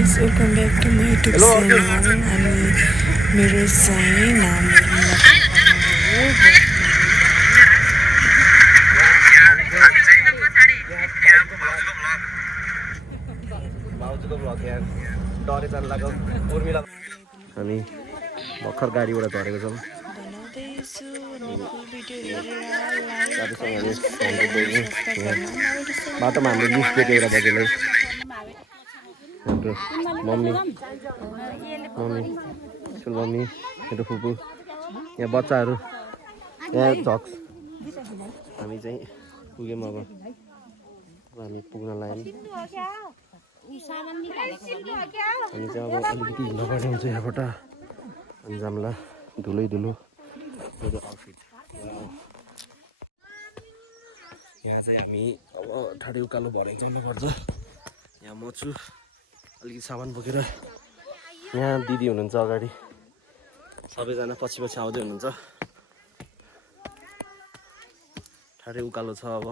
guys, welcome back to my YouTube channel. अनि मेरो चाहिँ नाम हामी भर्खर गाडीबाट झरेको छौँ बाटोमा हामीले लिस्ट दिएको एउटा दाजुलाई हाम्रो मम्मी स्कुल मम्मी मेरो फुपू यहाँ बच्चाहरू यहाँ झक्स हामी चाहिँ पुग्यौँ अब हामी पुग्न लाग्यौँ हामी चाहिँ अब अलिकति हिँड्न पर्ने हुन्छ यहाँबाट अनि जाम्ला धुलै धुलो मेरो आउटफिट यहाँ चाहिँ हामी अब ठाडे उकालो भएर जानुपर्छ यहाँ म छु अलिकति सामान बोकेर यहाँ दिदी हुनुहुन्छ अगाडि सबैजना पछि पछि आउँदै हुनुहुन्छ ठाडे उकालो छ अब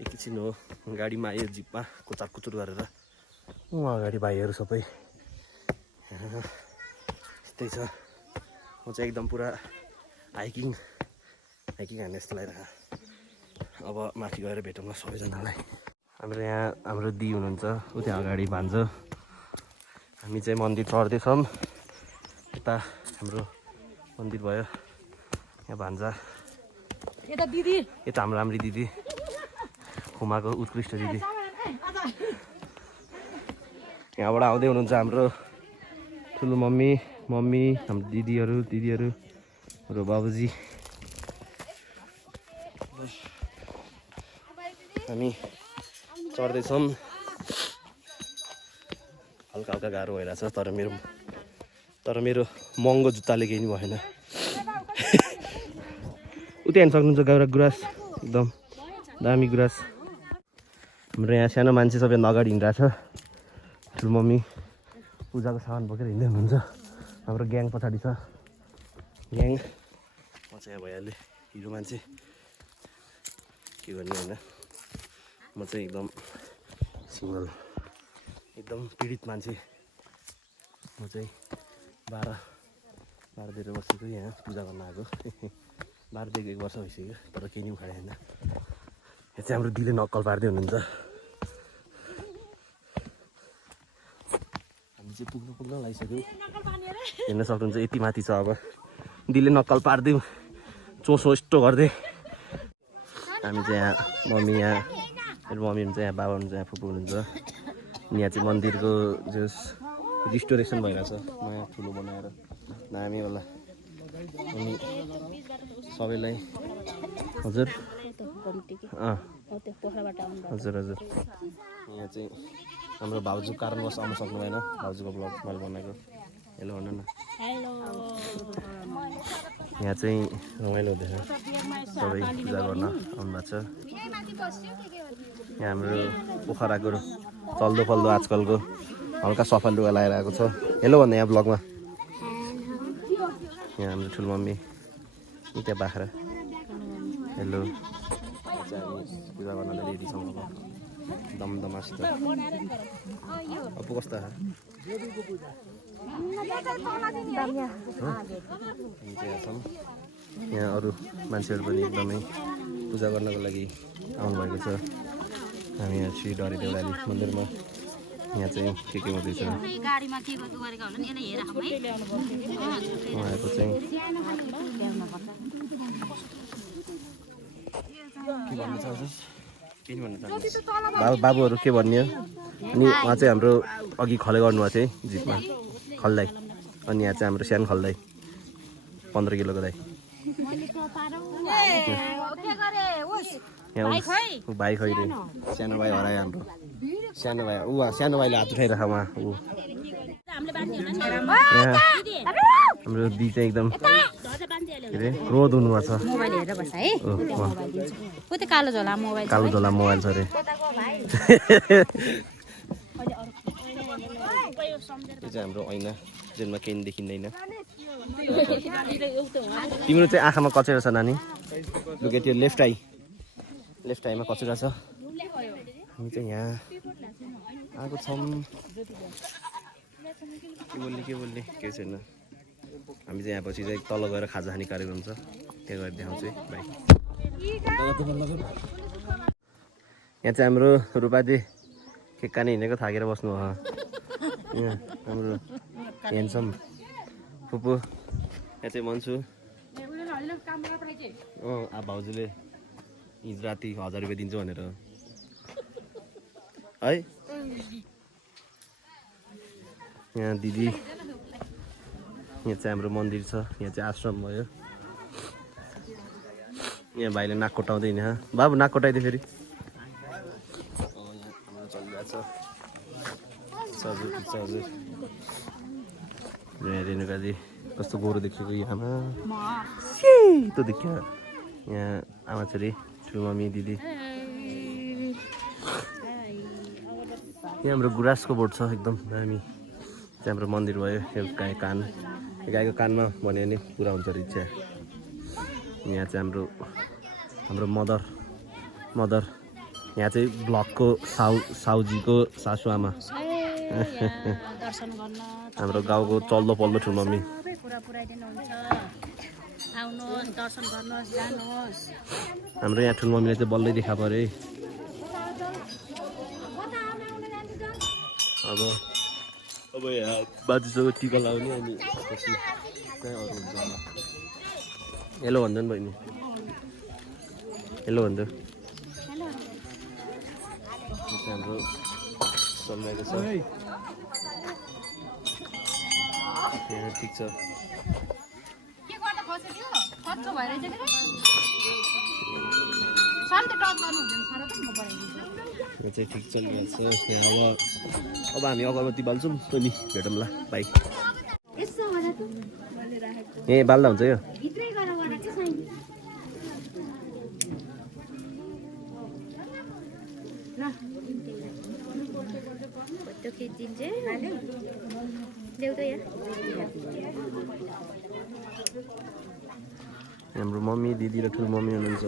एकैछिन हो गाडीमा आयो जिपमा कुचार कुचुर गरेर उहाँ अगाडि भाइहरू सबै यस्तै छ म चाहिँ एकदम पुरा हाइकिङ हान्ने जस्तो लागिरहेको अब माथि गएर भेटौँला सबैजनालाई हाम्रो यहाँ हाम्रो दी हुनुहुन्छ ऊ त्यहाँ अगाडि भान्ज हामी चाहिँ मन्दिर चढ्दैछौँ यता हाम्रो मन्दिर भयो यहाँ भान्जा यता हाम्रो राम्री दिदी खुमाको उत्कृष्ट दिदी यहाँबाट आउँदै हुनुहुन्छ हाम्रो ठुलो मम्मी हाम्रो दिदीहरू हाम्रो बाबुजी हामी चढ्दैछौँ हल्का हल्का गाह्रो भइरहेछ तर मेरो महँगो जुत्ताले केही नि भएन उतै हेर्न सक्नुहुन्छ गाउरा गुराँस एकदम दामी गुराँस हाम्रो यहाँ सानो मान्छे सबैभन्दा अगाडि हिँडिरहेछ ठुलो मम्मी पूजाको सामान बोकेर हिँड्दै हुनुहुन्छ हाम्रो ग्याङ पछाडि छ ग्याङ म चाहिँ यहाँ भइहाल्यो हिरो मान्छे के गर्ने होइन म चाहिँ एकदम सिङ्गल एकदम पीडित मान्छे म चाहिँ 12 बसेको यहाँ पूजा गर्न आएको 12 1 वर्ष भइसक्यो तर केही नि उखाडे होइन यहाँ चाहिँ हाम्रो दिले नक्कल पार्दै हुनुहुन्छ हामी चाहिँ पुग्न लागिसक्यो हेर्न सक्नुहुन्छ यति माथि छ अब दिले नक्कल पार्दै चोसो यस्तो गर्दै हामी चाहिँ यहाँ मम्मी यहाँ मेरो मम्मी हुनुहुन्छ यहाँ बाबा हुनुहुन्छ यहाँ फुपू हुनुहुन्छ यहाँ चाहिँ मन्दिरको जस रिस्टोरेसन भइरहेछ नयाँ ठुलो बनाएर दामीवाला अनि सबैलाई हजुर हजुर यहाँ चाहिँ हाम्रो भाउजू कारणवश आउन सक्नु भएन भाउजूको ब्लग मैले बनाएको हेलो भन्नु न यहाँ चाहिँ रमाइलो हुँदैछ सबै पूजा गर्न आउनुभएको छ यहाँ हाम्रो पोखराको चल्दो फल्दो आजकलको हल्का सफा लुगा लगाएर आएको छ हेलो भन्दा यहाँ ब्लगमा यहाँ हाम्रो ठुलो मम्मी त्यहाँ बाख्रा हेलो पूजा गर्नलाई रेडी छौँ अब दमदमासित अपु कस्तो यहाँ अरू मान्छेहरू पनि एकदमै पूजा गर्नको लागि आउनुभएको छ हामी यहाँ श्री डरी देउराली मन्दिरमा यहाँ चाहिँ के हुँदैछ उहाँहरूको चाहिँ के भन्नु चाहन्छस् के भन्नु चाहन्छ बाबुहरू के भन्ने अनि उहाँ चाहिँ हाम्रो अघि खलै गर्नुभएको थियो जिपमा खल्दाई अनि यहाँ चाहिँ हाम्रो सानो खल्दाई 15 किलोको दाइ भाइ खैरे सानो भाइ हरायो हाम्रो सानो भाइ सानो भाइले हात उठाइरहेको उहाँ हाम्रो दी चाहिँ एकदम के अरे क्रोध हुनुभएको छ कालो झोला मोबाइल छ अरे यो चाहिँ हाम्रो ऐना जेलमा केही देखिँदैन तिम्रो चाहिँ आँखामा कचेरा छ नानी लुके त्यो लेफ्ट आईमा कचेरा छ हामी चाहिँ यहाँ आएको छौँ के बोल्ने केही छैन हामी चाहिँ यहाँ पछि चाहिँ तल गएर खाजा खाने कार्यक्रम छ त्यहाँ गएर देखाउँछु है भाइ यहाँ चाहिँ हाम्रो रूपादी केक कानी हिँडेको थाकेर बस्नु हो यहाँ हाम्रो हेन्सम फुपू यहाँ चाहिँ भन्छु भाउजूले हिजो राति 1000 रुपियाँ दिन्छु भनेर है यहाँ दिदी यहाँ चाहिँ हाम्रो मन्दिर छ यहाँ चाहिँ आश्रम भयो यहाँ भाइले नाक कोटाउँदैन बाबु नाक कोटाइदियो फेरि यहाँ चलिरहेछ हजुर यहाँ रेणुकाजी कस्तो गोरो देखेको आमा त्यो देखियो यहाँ आमा छोरी ठुलो मम्मी दिदी यहाँ हाम्रो गुराँसको बोट छ एकदम दामी चाहिँ हाम्रो मन्दिर भयो यो गाई कान गाईको कानमा भन्यो भने पुरा हुन्छ इच्छा यहाँ चाहिँ हाम्रो मदर यहाँ चाहिँ ब्लकको साउजीको सासुआमा हाम्रो गाउँको चल्दो पल्दो ठुलो मम्मी हाम्रो यहाँ ठुलो मम्मीले चाहिँ बल्लै देखा पऱ्यो है अब यहाँ बाजुसँग टिका लगाउने अनि पछि कहीँ अरू हुन्छ होला हेलो भन्दा नि बहिनी हेलो भन्दा हाम्रो चलिरहेको छ ठिक छ यो चाहिँ ठिक चलिरहेको छ यहाँ अब हामी अगरबत्ती बाल्छौँ अनि भेटौँला बाई ए बाल्दा हुन्छ यो हाम्रो मम्मी दिदी र ठुलो मम्मी हुनुहुन्छ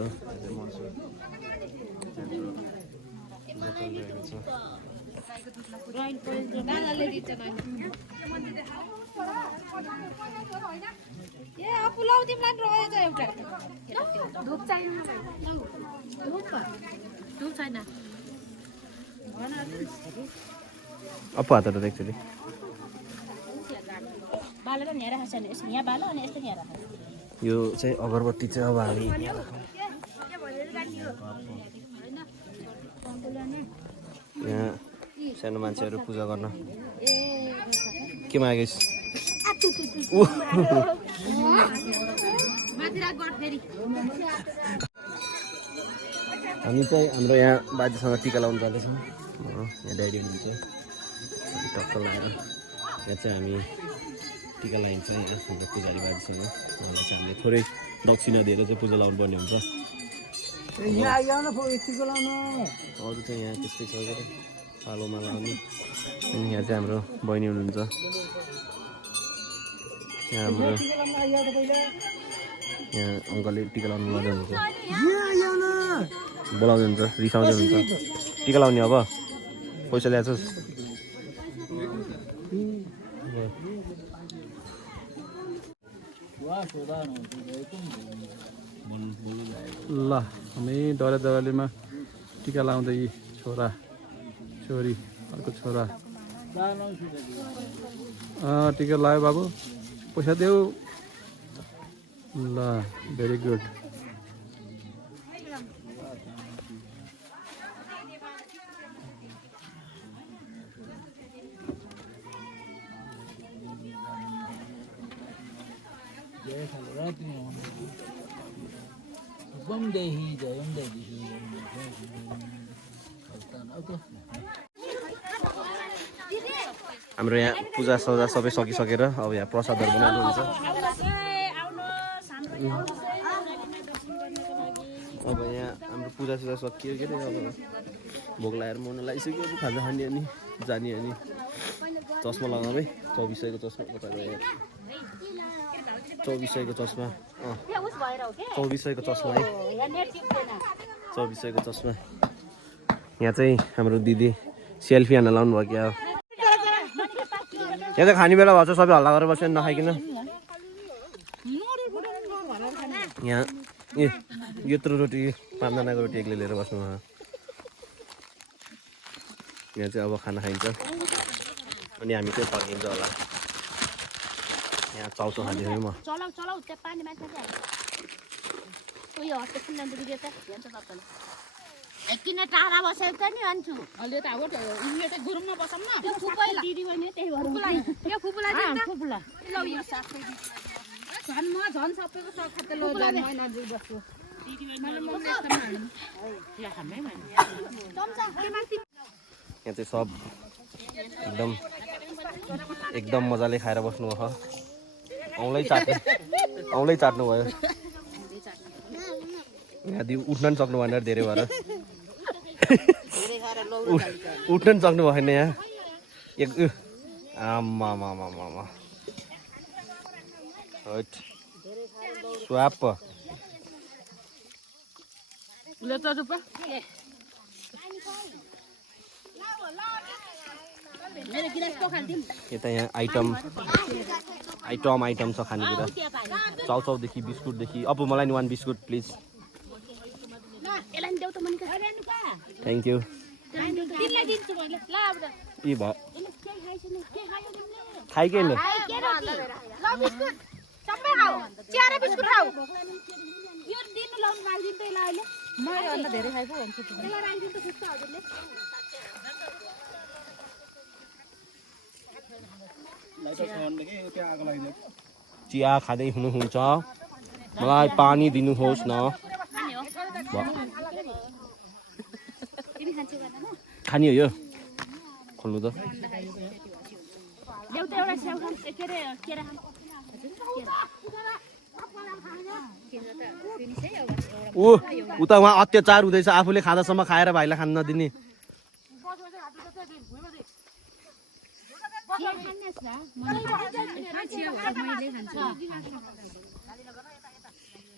अपो हात एक्चुअली यो चाहिँ अगरबत्ती चाहिँ अब हामी यहाँ सानो मान्छेहरू पूजा गर्न के मागेस् हामी चाहिँ हाम्रो यहाँ बाजेसँग टिका लाउनु जाँदैछौँ यहाँ ड्याडी हुनुहुन्छ टक्क लगाएर यहाँ चाहिँ हामी टिका लगाइन्छ यहाँ हाम्रो पुजारी बाजेसँग उहाँलाई चाहिँ हामीले थोरै दक्षिणा दिएर चाहिँ पूजा लाउनु पर्ने हुन्छ अरू चाहिँ यहाँ त्यस्तै छ के पालोमा लाउने अनि यहाँ चाहिँ हाम्रो बहिनी हुनुहुन्छ यहाँ हाम्रो यहाँ अङ्कलले टिका लाउनु गर्दै हुनुहुन्छ बोलाउँदै हुन्छ रिसाउँदै हुन्छ टिका लाउने अब पैसा ल्याएछस् ल हामी डरे दगालीमा टिका लाउँदै छोरा छोरी अर्को छोरा टिका लायो बाबु पैसा देऊ ल भेरी गुड हाम्रो यहाँ पूजा सजा सबै सकिसकेर अब यहाँ प्रसादहरू बनाउनु हुन्छ अब यहाँ हाम्रो पूजा सुजा सकियो के अब भोग लगाएर मर्न लागिसक्यो अब खाजा खाने अनि जाने अनि चस्मा लगाउँ है 2400को चस्मा कता गयो 2400को चस्मा 2400को चस्मा है 2400को चस्मा यहाँ चाहिँ हाम्रो दिदी सेल्फी हान्न लाउनु भयो क्या यहाँ चाहिँ खाने बेला भएको छ सबै हल्ला गरेर बस्यो नखाइकन यहाँ ए यत्रो रोटी 5 जनाको रोटी एक्लै लिएर बस्नु भयो यहाँ चाहिँ अब खाना खाइन्छ अनि हामी चाहिँ फर्किन्छ होला यहाँ चाउचाउ खाँदैछु म किन टाढा बसेको त नि अन्छु अहिले त अब उयो त गुरुङमा बसौँ न त्यो फुपुला दिदी बहिनी त्यही भएर त्यो फुपुला दिन्छ फुपुला ल यो साथै झन् म झन् सबैको सखाते लो झन् म नजिक बस्छु दिदी बहिनी यहाँ चाहिँ सब एकदम मजाले खाएर बस्नु भयो औँलै चाट्नु भयो यहाँ दिदी उठ्न नि सक्नु भएन धेरै भएर उठ्न नि सक्नु भएन यहाँ आमा स्वाप यता यहाँ आइटम छ खानेकुरा चाउचाउदेखि बिस्कुटदेखि अब मलाई नि 1 biscuit please thank U A भयो खाइकेन चिया खाँदै हुनुहुन्छ मलाई पानी दिनुहोस् न खाने हो यो खोल्नु त उता उहाँ अत्याचार हुँदैछ आफूले खाँदासम्म खाएर भाइलाई खान नदिने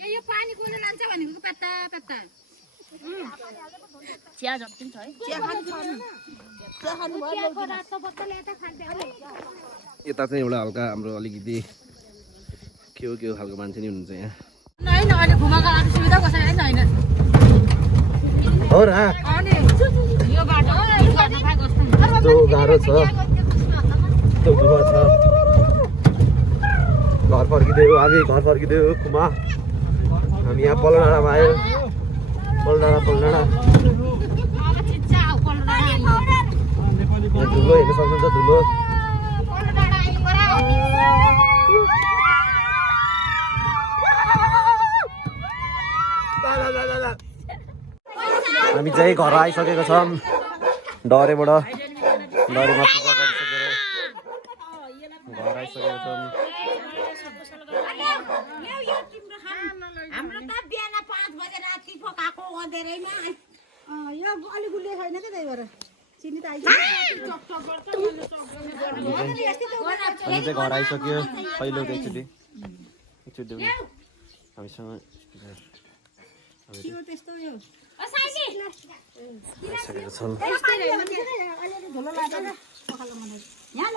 यो पानी कुन लान्छ भनेको पत्ता पत्ता चिया जप्तिन्छ है चिया खानु भयो रात पत्ता ल्याएर खान्छ यता चाहिँ एउटा हल्का हाम्रो अलिकति के हो खालको मान्छे नि हुनुहुन्छ यहाँ हैन अहिले घुमाको लागि सुविधा कसै हैन हो र अनि यो बाटो जो गाह्रो छ त्यो घुमा छ घर फर्किँदै हो खुमा हामी यहाँ पलडाँडामा आयो पलडाँडा धुलो हेर्न सक्नुहुन्छ धुलो हामी चाहिँ घर आइसकेको छौँ डरेमा पूजा गरिसकेर घर आइसकेको छौँ हाम्रो त बिहान 5 बजे राति पकाएको अँधेरैमा यो अलि गुलियो छैन के त्यही भएर चिनी त आइसक्यो हामी चाहिँ घर आइसक्यो पहिलो एकचोटि हामीसँग त्यस्तो यो आइसकेको छौँ यहाँ